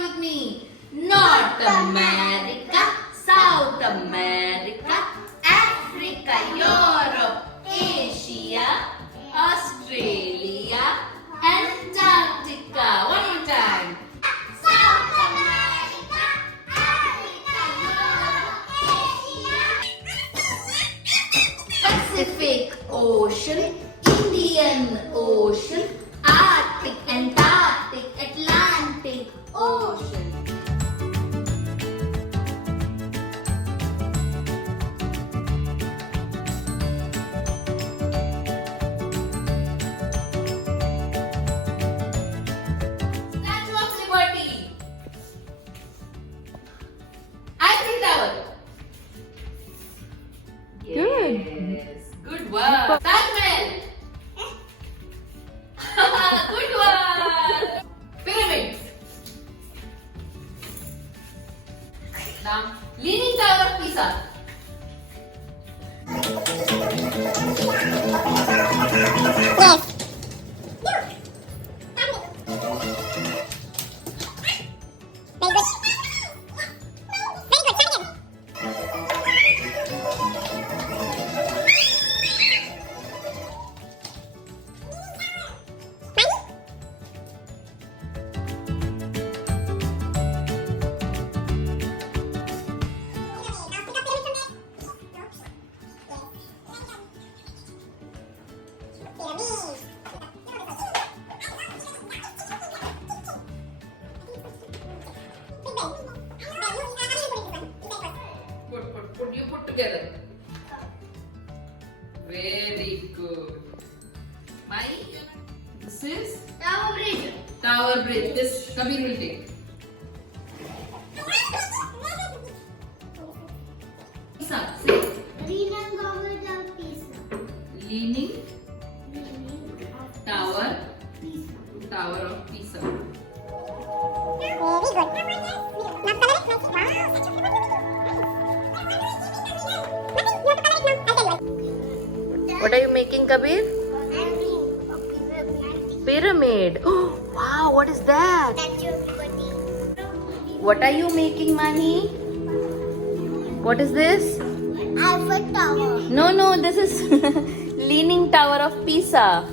on with me. North America, South America, Africa, Europe, Asia, Australia, Antarctica. One more time. South America, Africa, Europe, Asia, Pacific Ocean, Indian Ocean, Arctic, Antarctic, Atlantic Ocean. Statue of Liberty. Eiffel Tower. Good. Yes. Good work. Taj Mahal. Good work. Pyramids. Now, Leaning Tower of Pisa. Put. You put together. Very good. My. This is Tower Bridge. Tower Bridge. This Kabir will take. Pisa. Say. Leaning Tower of Pisa. Leaning Leaning of Tower. Pisa. Tower of Pisa. What are you making, Kabir? Pyramid. Oh, wow, what is that? What are you making, Mani? What is this? Eiffel Tower. No, this is Leaning Tower of Pisa.